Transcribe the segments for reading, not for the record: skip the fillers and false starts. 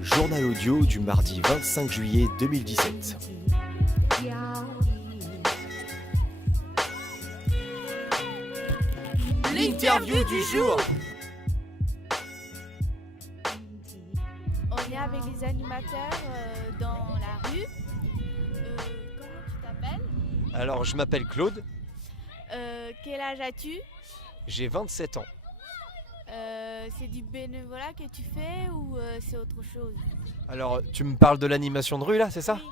Journal audio du mardi 25 juillet 2017. L'interview du jour. On est avec les animateurs dans la rue. Comment tu t'appelles ? Alors, je m'appelle Claude, Quel âge as-tu ? j'ai 27 ans. C'est du bénévolat que tu fais ou c'est autre chose ? Alors, tu me parles de l'animation de rue là, c'est ça ? Oui.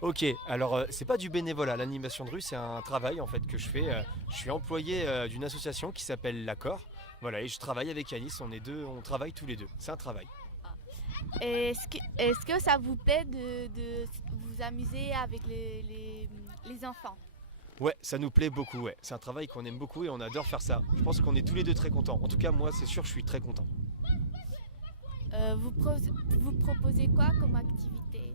Ok, alors c'est pas du bénévolat, l'animation de rue c'est un travail en fait que je fais. Je suis employé d'une association qui s'appelle l'Accord. Voilà, et je travaille avec Yanis, on travaille tous les deux, c'est un travail. Est-ce que ça vous plaît de vous amuser avec les enfants ? Ouais, ça nous plaît beaucoup, ouais. C'est un travail qu'on aime beaucoup et on adore faire ça. Je pense qu'on est tous les deux très contents. En tout cas, moi c'est sûr, je suis très content. Vous proposez quoi comme activité ?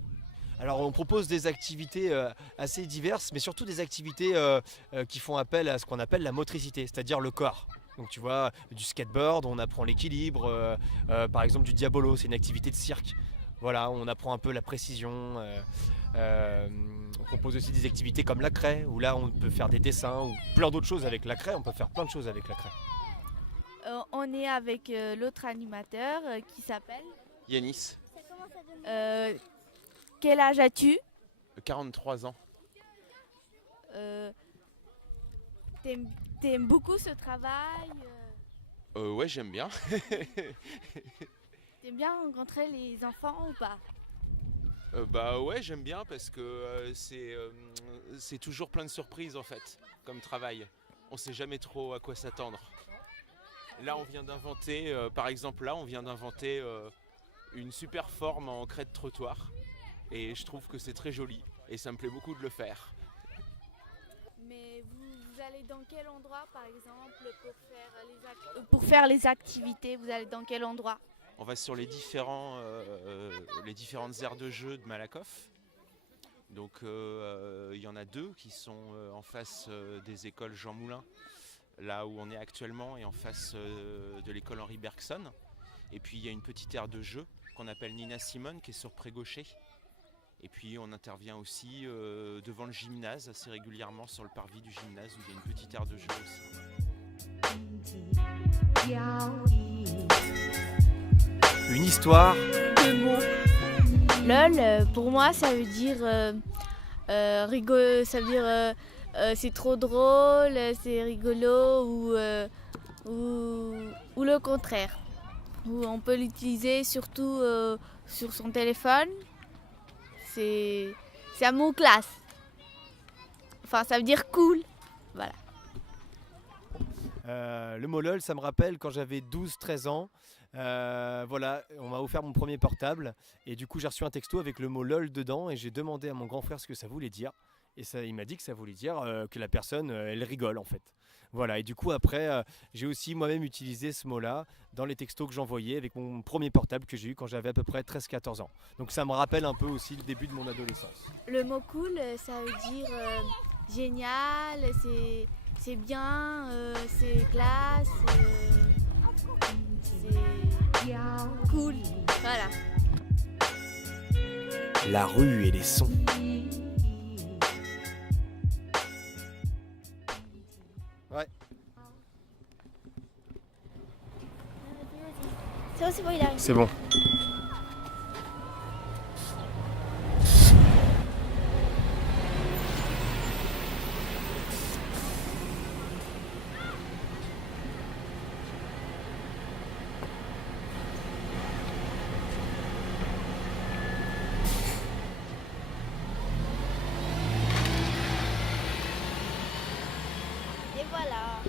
Alors on propose des activités assez diverses, mais surtout des activités qui font appel à ce qu'on appelle la motricité, c'est-à-dire le corps. Donc tu vois, du skateboard, on apprend l'équilibre, par exemple du diabolo, c'est une activité de cirque. Voilà, on apprend un peu la précision. On propose aussi des activités comme la craie, où là on peut faire des dessins ou plein d'autres choses avec la craie, on peut faire plein de choses avec la craie. On est avec l'autre animateur qui s'appelle Yanis, Quel âge as-tu ? 43 ans. T'aimes beaucoup ce travail ? Ouais, j'aime bien. T'aimes bien rencontrer les enfants ou pas ? Bah ouais, j'aime bien parce que c'est toujours plein de surprises en fait, comme travail. On sait jamais trop à quoi s'attendre. Là, on vient d'inventer, par exemple là, on vient d'inventer une super forme en craie de trottoir. Et je trouve que c'est très joli et ça me plaît beaucoup de le faire. Mais vous allez dans quel endroit par exemple pour faire les activités ? Vous allez dans quel endroit ? On va sur les différentes aires de jeu de Malakoff. Donc il y en a deux qui sont en face des écoles Jean Moulin, là où on est actuellement, et en face de l'école Henri Bergson. Et puis il y a une petite aire de jeu qu'on appelle Nina Simone qui est sur Prégauché. Et puis on intervient aussi devant le gymnase assez régulièrement, sur le parvis du gymnase où il y a une petite aire de jeu aussi. Une histoire. Deux mots. LOL, pour moi, ça veut dire rigolo, ça veut dire c'est trop drôle, c'est rigolo ou le contraire. Ou on peut l'utiliser surtout sur son téléphone. C'est un mot classe. Enfin, ça veut dire cool. Voilà. Le mot LOL, ça me rappelle quand j'avais 12-13 ans. Voilà, on m'a offert mon premier portable et du coup j'ai reçu un texto avec le mot LOL dedans et j'ai demandé à mon grand frère ce que ça voulait dire et il m'a dit que ça voulait dire que la personne elle rigole en fait. Voilà, et du coup après j'ai aussi moi-même utilisé ce mot-là dans les textos que j'envoyais avec mon premier portable que j'ai eu quand j'avais à peu près 13-14 ans. Donc ça me rappelle un peu aussi le début de mon adolescence. Le mot cool, ça veut dire génial, c'est bien, c'est classe, c'est cool. Voilà. La rue et les sons. Ouais. C'est bon, il arrive. C'est bon. Et voilà.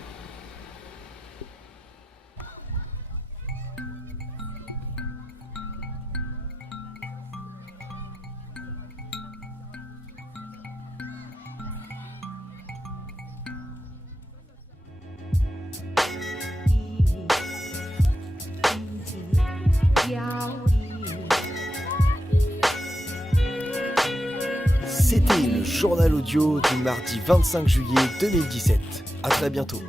C'était le journal audio du mardi 25 juillet 2017. À très bientôt.